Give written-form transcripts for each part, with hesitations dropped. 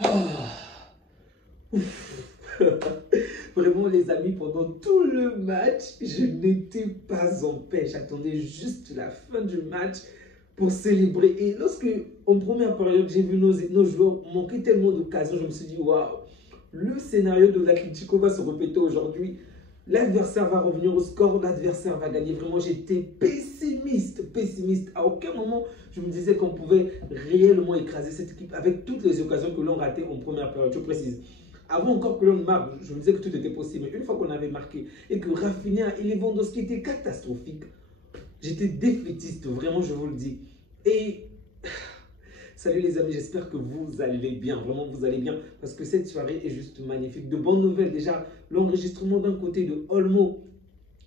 Ah, Vraiment, les amis, pendant tout le match, je n'étais pas en paix. J'attendais juste la fin du match pour célébrer. Et lorsque, en première période, j'ai vu nos joueurs manquer tellement d'occasions, je me suis dit, waouh, le scénario de l'Atlético va se répéter aujourd'hui. L'adversaire va revenir au score, l'adversaire va gagner. Vraiment, j'étais pessimiste, pessimiste. À aucun moment, je me disais qu'on pouvait réellement écraser cette équipe avec toutes les occasions que l'on ratait en première période, je précise. Avant encore que l'on marque, je me disais que tout était possible. Mais une fois qu'on avait marqué et que Rafinha et Lewandowski étaient catastrophiques, j'étais défaitiste, vraiment, je vous le dis. Et salut les amis, j'espère que vous allez bien, vraiment vous allez bien, parce que cette soirée est juste magnifique. De bonnes nouvelles déjà, l'enregistrement d'un côté de Olmo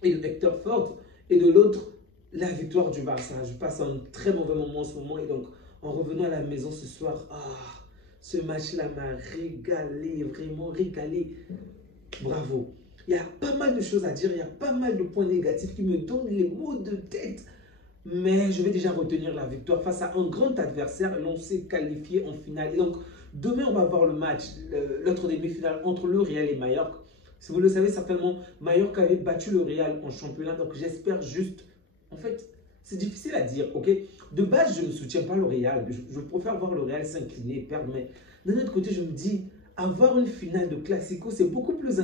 et de Hector Ford, et de l'autre, la victoire du Barça. Je passe un très mauvais moment en ce moment, et donc en revenant à la maison ce soir, ce match-là m'a régalé, vraiment régalé. Bravo. Il y a pas mal de choses à dire, il y a pas mal de points négatifs qui me donnent les maux de tête. Mais je vais déjà retenir la victoire face à un grand adversaire. L'on s'est qualifié en finale. Et donc, demain, on va voir le match, l'autre demi-finale entre le Real et Mallorca. Si vous le savez certainement, Mallorca avait battu le Real en championnat. Donc, j'espère juste... En fait, c'est difficile à dire, ok? De base, je ne soutiens pas le Real. Je préfère voir le Real s'incliner et perdre. Mais d'un autre côté, je me dis, avoir une finale de Classico, c'est beaucoup plus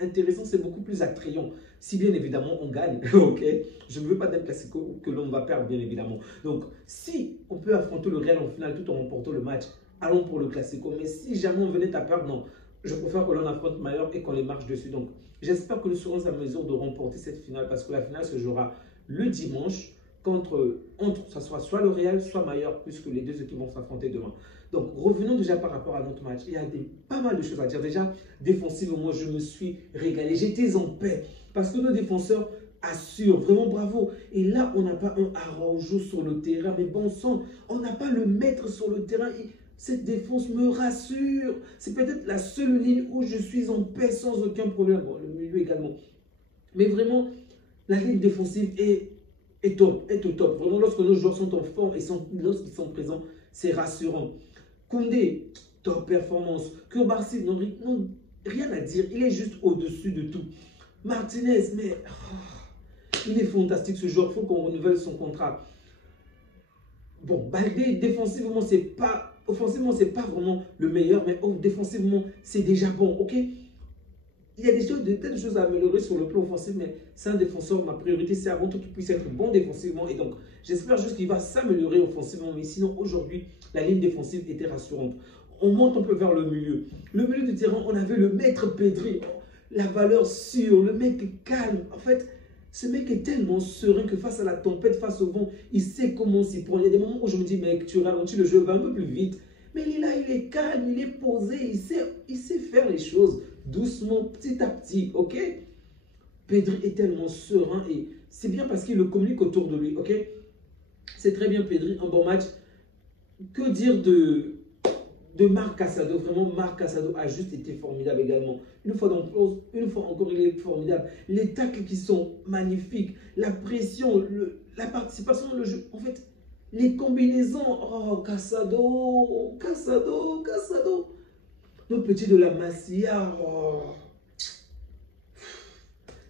intéressant, c'est beaucoup plus attrayant. Si bien évidemment on gagne, ok? Je ne veux pas d'un Classico que l'on va perdre, bien évidemment. Donc, si on peut affronter le Real en finale tout en remportant le match, allons pour le Classico. Mais si jamais on venait à perdre, non. Je préfère que l'on affronte Mallorca et qu'on les marche dessus. Donc, j'espère que nous serons à mesure de remporter cette finale parce que la finale se jouera le dimanche contre ça soit le Real, soit Mallorca, puisque les deux équipes vont s'affronter demain. Donc, revenons déjà par rapport à notre match. Il y a pas mal de choses à dire. Déjà, défensivement, je me suis régalé. J'étais en paix parce que nos défenseurs assurent. Vraiment bravo. Et là, on n'a pas un Araujo sur le terrain. Mais bon sang, on n'a pas le maître sur le terrain. Et cette défense me rassure. C'est peut-être la seule ligne où je suis en paix sans aucun problème. Bon, le milieu également. Mais vraiment, la ligne défensive est top, est au top. Vraiment, lorsque nos joueurs sont en forme et lorsqu'ils sont présents, c'est rassurant. Koundé, top performance. Koubarsi, non, rien à dire. Il est juste au-dessus de tout. Martinez, mais il est fantastique ce joueur. Il faut qu'on renouvelle son contrat. Bon, Baldé, défensivement, c'est pas... Offensivement, c'est pas vraiment le meilleur, mais défensivement, c'est déjà bon, ok? Il y a des choses à améliorer sur le plan offensif, mais c'est un défenseur. Ma priorité, c'est avant tout qu'il puisse être bon défensivement. Et donc, j'espère juste qu'il va s'améliorer offensivement. Mais sinon, aujourd'hui, la ligne défensive était rassurante. On monte un peu vers le milieu. Le milieu du terrain, on avait le maître Pedri. La valeur sûre, le mec est calme. En fait, ce mec est tellement serein que face à la tempête, face au vent, il sait comment s'y prendre. Il y a des moments où je me dis, mec, tu ralentis le jeu, va un peu plus vite. Mais il est là, il est calme, il est posé, il sait faire les choses doucement, petit à petit, ok? Pedri est tellement serein et c'est bien parce qu'il le communique autour de lui, ok? C'est très bien Pedri, un bon match. Que dire de Marc Casado? Vraiment, Marc Casado a juste été formidable également. Une fois encore, il est formidable. Les tacles qui sont magnifiques, la pression, la participation dans le jeu, en fait, les combinaisons. Oh, Casado, Casado, Casado. Nos petits de la Masia, oh.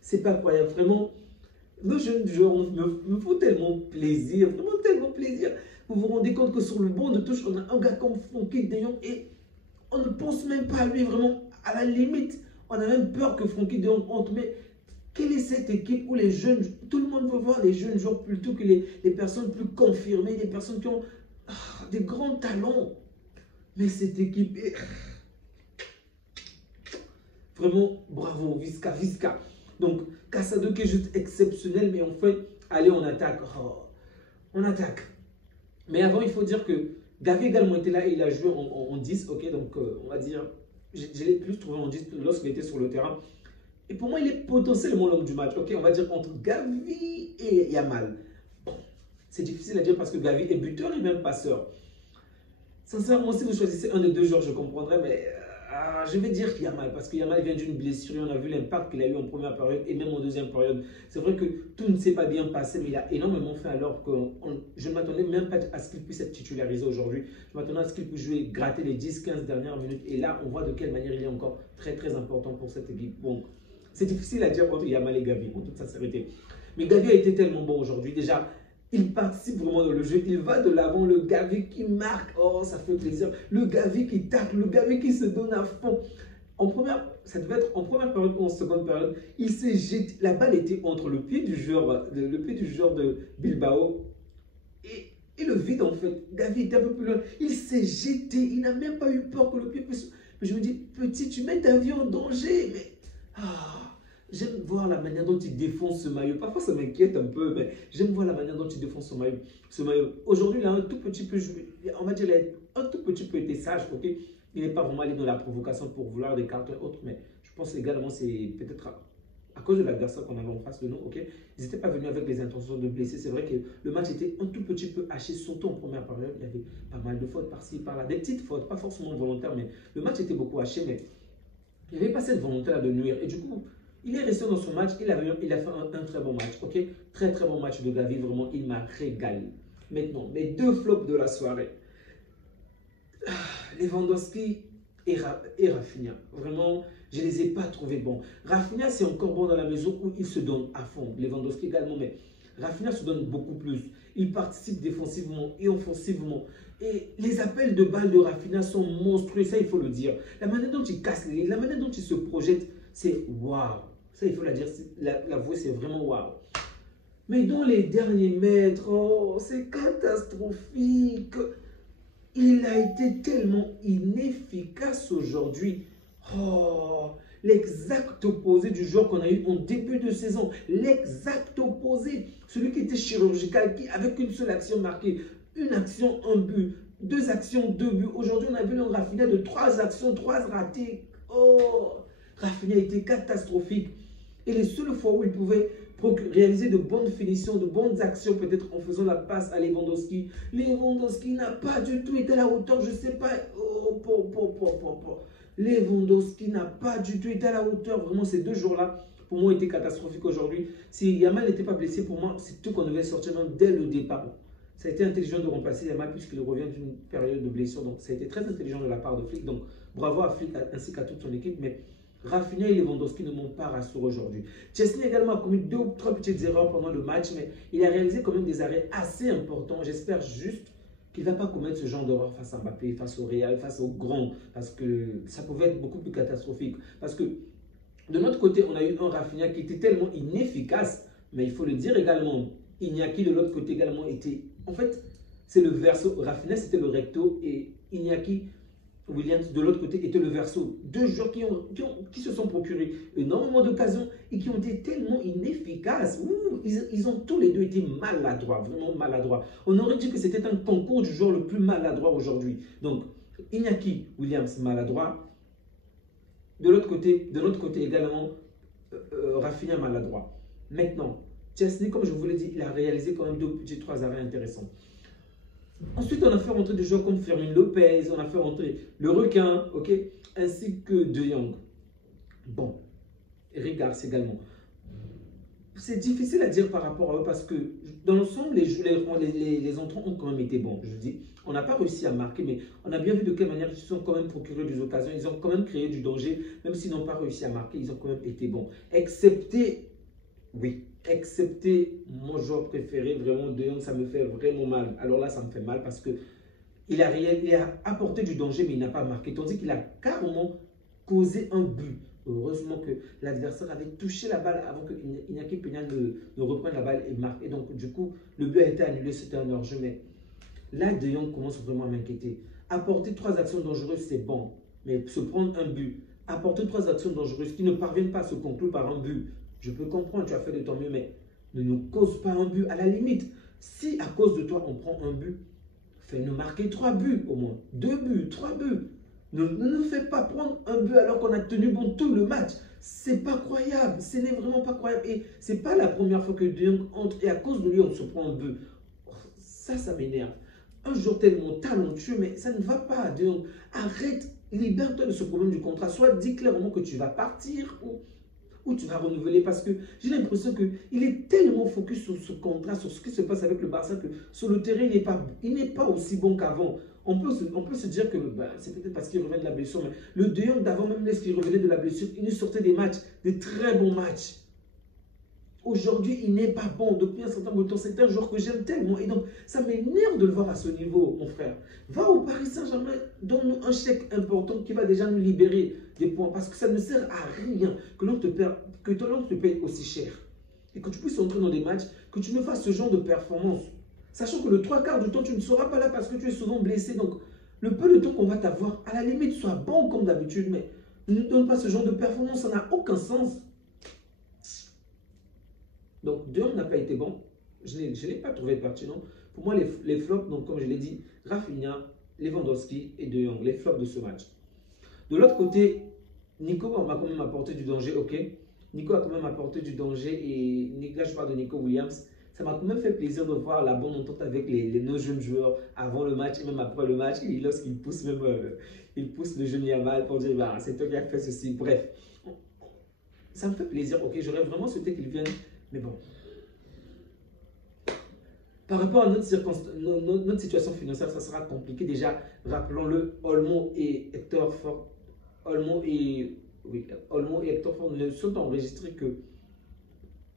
C'est pas croyable, vraiment. Nos jeunes joueurs me font tellement plaisir, vraiment tellement plaisir. Vous vous rendez compte que sur le banc de touche, on a un gars comme Frenkie de Jong et on ne pense même pas à lui, vraiment. À la limite, on a même peur que Frenkie de Jong entre. Mais quelle est cette équipe où les jeunes, tout le monde veut voir les jeunes joueurs plutôt que les personnes plus confirmées, des personnes qui ont des grands talents. Mais cette équipe est... Vraiment, bravo, Visca, Visca. Donc, Casado qui est juste exceptionnel, mais en fait, allez, on attaque. Oh, on attaque. Mais avant, il faut dire que Gavi également était là et il a joué en 10, ok? Donc, on va dire, je l'ai plus trouvé en 10 lorsqu'il était sur le terrain. Et pour moi, il est potentiellement l'homme du match, ok? On va dire entre Gavi et Yamal. Bon, c'est difficile à dire parce que Gavi est buteur et même passeur. Sincèrement, si vous choisissez un des deux joueurs, je comprendrais, mais je vais dire Yamal, parce que Yamal vient d'une blessure, on a vu l'impact qu'il a eu en première période et même en deuxième période. C'est vrai que tout ne s'est pas bien passé, mais il a énormément fait alors que je ne m'attendais même pas à ce qu'il puisse être titularisé aujourd'hui. Je m'attendais à ce qu'il puisse jouer, gratter les 10-15 dernières minutes. Et là, on voit de quelle manière il est encore très très important pour cette équipe. Bon, c'est difficile à dire entre Yamal et Gavi, en toute sincérité. Mais Gavi a été tellement bon aujourd'hui. Déjà, il participe vraiment dans le jeu, il va de l'avant, le Gavi qui marque, oh ça fait plaisir, le Gavi qui tacle, le Gavi qui se donne à fond. Ça devait être en première période ou en seconde période, il s'est jeté, la balle était entre le pied du joueur de Bilbao et le vide en fait. Gavi était un peu plus loin, il s'est jeté, il n'a même pas eu peur que le pied puisse... Mais je me dis, petit, tu mets ta vie en danger, mais... J'aime voir la manière dont il défonce ce maillot. Parfois, ça m'inquiète un peu, mais j'aime voir la manière dont il défonce ce maillot. Aujourd'hui, il a un tout petit peu, on va dire, un tout petit peu été sage, ok? Il n'est pas vraiment allé dans la provocation pour vouloir des cartons et autres, mais je pense également c'est peut-être à cause de l'adversaire qu'on avait en face de nous, ok? Ils n'étaient pas venus avec les intentions de blesser. C'est vrai que le match était un tout petit peu haché, surtout en première période. Il y avait pas mal de fautes par-ci, par-là, des petites fautes, pas forcément volontaires, mais le match était beaucoup haché, mais il n'y avait pas cette volonté-là de nuire. Et du coup, il est resté dans son match, il a fait un très bon match, ok? Très très bon match de Gavi, vraiment, il m'a régalé. Maintenant, mes deux flops de la soirée. Lewandowski et Rafinha. Vraiment, je ne les ai pas trouvés bons. Rafinha, c'est encore bon dans la mesure où il se donne à fond. Lewandowski également, mais Rafinha se donne beaucoup plus. Il participe défensivement et offensivement. Et les appels de balles de Rafinha sont monstrueux, ça il faut le dire. La manière dont il casse les lignes, la manière dont il se projette, c'est waouh. Ça, il faut l'avouer, c'est vraiment waouh. Mais dans les derniers mètres, oh, c'est catastrophique. Il a été tellement inefficace aujourd'hui. Oh, l'exact opposé du joueur qu'on a eu en début de saison. L'exact opposé. Celui qui était chirurgical, qui avec une seule action marquée. Une action, un but. Deux actions, deux buts. Aujourd'hui, on a vu un Rafinha de 3 actions, 3 ratés. Oh, Rafinha a été catastrophique. Et les seules fois où il pouvait réaliser de bonnes finitions, de bonnes actions, peut-être en faisant la passe à Lewandowski. Lewandowski n'a pas du tout été à la hauteur, je ne sais pas. Lewandowski n'a pas du tout été à la hauteur. Vraiment, ces 2 jours-là, pour moi, étaient catastrophiques aujourd'hui. Si Yamal n'était pas blessé, pour moi, c'est tout qu'on devait sortir même dès le départ. Ça a été intelligent de remplacer Yamal puisqu'il revient d'une période de blessure. Donc, ça a été très intelligent de la part de Flick. Donc, bravo à Flick ainsi qu'à toute son équipe. Mais Rafinha et Lewandowski ne m'ont pas rassuré aujourd'hui. Chesney également a commis 2 ou 3 petites erreurs pendant le match, mais il a réalisé quand même des arrêts assez importants. J'espère juste qu'il ne va pas commettre ce genre d'erreur face à Mbappé, face au Real, face au Grand, parce que ça pouvait être beaucoup plus catastrophique. Parce que de notre côté, on a eu un Rafinha qui était tellement inefficace, mais il faut le dire également, Iñaki de l'autre côté également était... En fait, c'est le verso. Rafinha, c'était le recto et Iñaki Williams de l'autre côté était le verso. 2 joueurs qui se sont procurés énormément d'occasions et qui ont été tellement inefficaces. Ils ont tous les deux été maladroits, vraiment maladroits. On aurait dit que c'était un concours du joueur le plus maladroit aujourd'hui. Donc, Iñaki Williams maladroit. De l'autre côté également, Rafinha maladroit. Maintenant, Chesney, comme je vous l'ai dit, il a réalisé quand même 2 petits 3 arrêts intéressants. Ensuite, on a fait rentrer des joueurs comme Fermin Lopez, on a fait rentrer le requin, ok, ainsi que De Jong. Bon, Eric Garcia également. C'est difficile à dire par rapport à eux parce que dans l'ensemble, les entrants ont quand même été bons. Je dis, on n'a pas réussi à marquer, mais on a bien vu de quelle manière ils se sont quand même procurés des occasions. Ils ont quand même créé du danger, même s'ils n'ont pas réussi à marquer, ils ont quand même été bons. Excepté mon joueur préféré, vraiment De Jong, ça me fait vraiment mal. Alors là, ça me fait mal parce que il a apporté du danger, mais il n'a pas marqué. Tandis qu'il a carrément causé un but. Heureusement que l'adversaire avait touché la balle avant que Iñaki Peña ne reprenne la balle et marque. Et donc, du coup, le but a été annulé, c'était un hors-jeu. Mais là, De Jong commence vraiment à m'inquiéter. Apporter 3 actions dangereuses, c'est bon. Mais se prendre un but, apporter 3 actions dangereuses qui ne parviennent pas à se conclure par un but, je peux comprendre, tu as fait de ton mieux, mais ne nous cause pas un but. À la limite, si à cause de toi, on prend un but, fais-nous marquer 3 buts au moins. 2 buts, 3 buts. Ne nous fais pas prendre un but alors qu'on a tenu bon tout le match. C'est pas croyable. Ce n'est vraiment pas croyable. Et c'est pas la première fois que De Jong entre et à cause de lui, on se prend un but. Ça m'énerve. Un joueur tellement talentueux, mais ça ne va pas, De Jong. Arrête. libère-toi de ce problème du contrat. Soit dis clairement que tu vas partir ou tu vas renouveler. Parce que j'ai l'impression qu'il est tellement focus sur ce contrat, sur ce qui se passe avec le Barça, que sur le terrain, il n'est pas aussi bon qu'avant. On peut se dire que c'est peut-être parce qu'il revient de la blessure, mais le De Jong d'avant, même lorsqu'il revenait de la blessure, il nous sortait des matchs, des très bons matchs. Aujourd'hui, il n'est pas bon depuis un certain temps. C'est un joueur que j'aime tellement. Et donc, ça m'énerve de le voir à ce niveau, mon frère. Va au Paris Saint-Germain, donne-nous un chèque important qui va déjà nous libérer des points. Parce que ça ne sert à rien que l'on te paye aussi cher. Et que tu puisses entrer dans des matchs, que tu me fasses ce genre de performance. Sachant que le 3/4 du temps, tu ne seras pas là parce que tu es souvent blessé. Donc, le peu de temps qu'on va t'avoir, à la limite, sois bon comme d'habitude. Mais ne donne pas ce genre de performance, ça n'a aucun sens. Donc, De Jong n'a pas été bon. Je ne l'ai pas trouvé pertinent. Pour moi, les flops, donc, comme je l'ai dit, Rafinha, Lewandowski et De Jong, les flops de ce match. De l'autre côté, Nico m'a quand même apporté du danger, ok. Nico a quand même apporté du danger et là, je parle de Nico Williams. Ça m'a quand même fait plaisir de voir la bonne entente avec nos jeunes joueurs avant le match et même après le match. Et lorsqu'il pousse même il pousse le jeune Yamal pour dire bah, c'est toi qui as fait ceci. Bref, ça me fait plaisir, ok. J'aurais vraiment souhaité qu'il vienne. Mais bon, par rapport à notre situation financière, ça sera compliqué. Déjà, rappelons-le, Olmo et Hector Ford, Olmo et Hector Ford ne sont enregistrés que,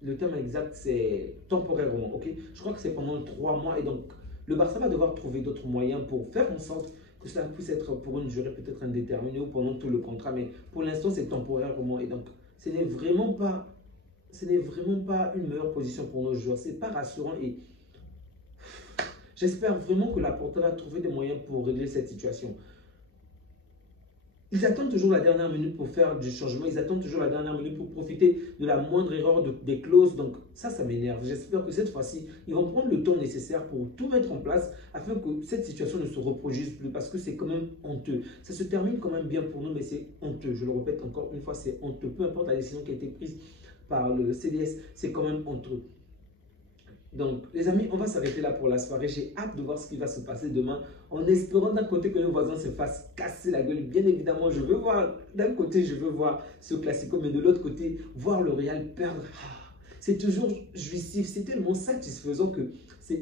le terme exact, c'est temporairement. Ok, je crois que c'est pendant 3 mois. Et donc, le Barça va devoir trouver d'autres moyens pour faire en sorte que cela puisse être pour une durée peut-être indéterminée ou pendant tout le contrat. Mais pour l'instant, c'est temporairement. Et donc, ce n'est vraiment pas une meilleure position pour nos joueurs. Ce n'est pas rassurant et j'espère vraiment que la Porta va trouver des moyens pour régler cette situation. Ils attendent toujours la dernière minute pour faire du changement. Ils attendent toujours la dernière minute pour profiter de la moindre erreur des clauses. Donc ça m'énerve. J'espère que cette fois-ci, ils vont prendre le temps nécessaire pour tout mettre en place afin que cette situation ne se reproduise plus parce que c'est quand même honteux. Ça se termine quand même bien pour nous, mais c'est honteux. Je le répète encore une fois, c'est honteux. Peu importe la décision qui a été prise par le CDS, c'est quand même honteux. Donc, les amis, on va s'arrêter là pour la soirée. J'ai hâte de voir ce qui va se passer demain. En espérant d'un côté que nos voisins se fassent casser la gueule. Bien évidemment, je veux voir, d'un côté, je veux voir ce classico, mais de l'autre côté, voir le Real perdre. C'est toujours jouissif, c'est tellement satisfaisant que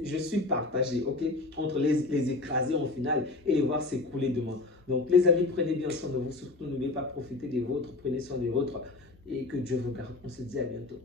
je suis partagé, ok, entre les écraser en finale et les voir s'écrouler demain. Donc, les amis, prenez bien soin de vous. Surtout, n'oubliez pas de profiter des vôtres. Prenez soin des vôtres et que Dieu vous garde. On se dit à bientôt.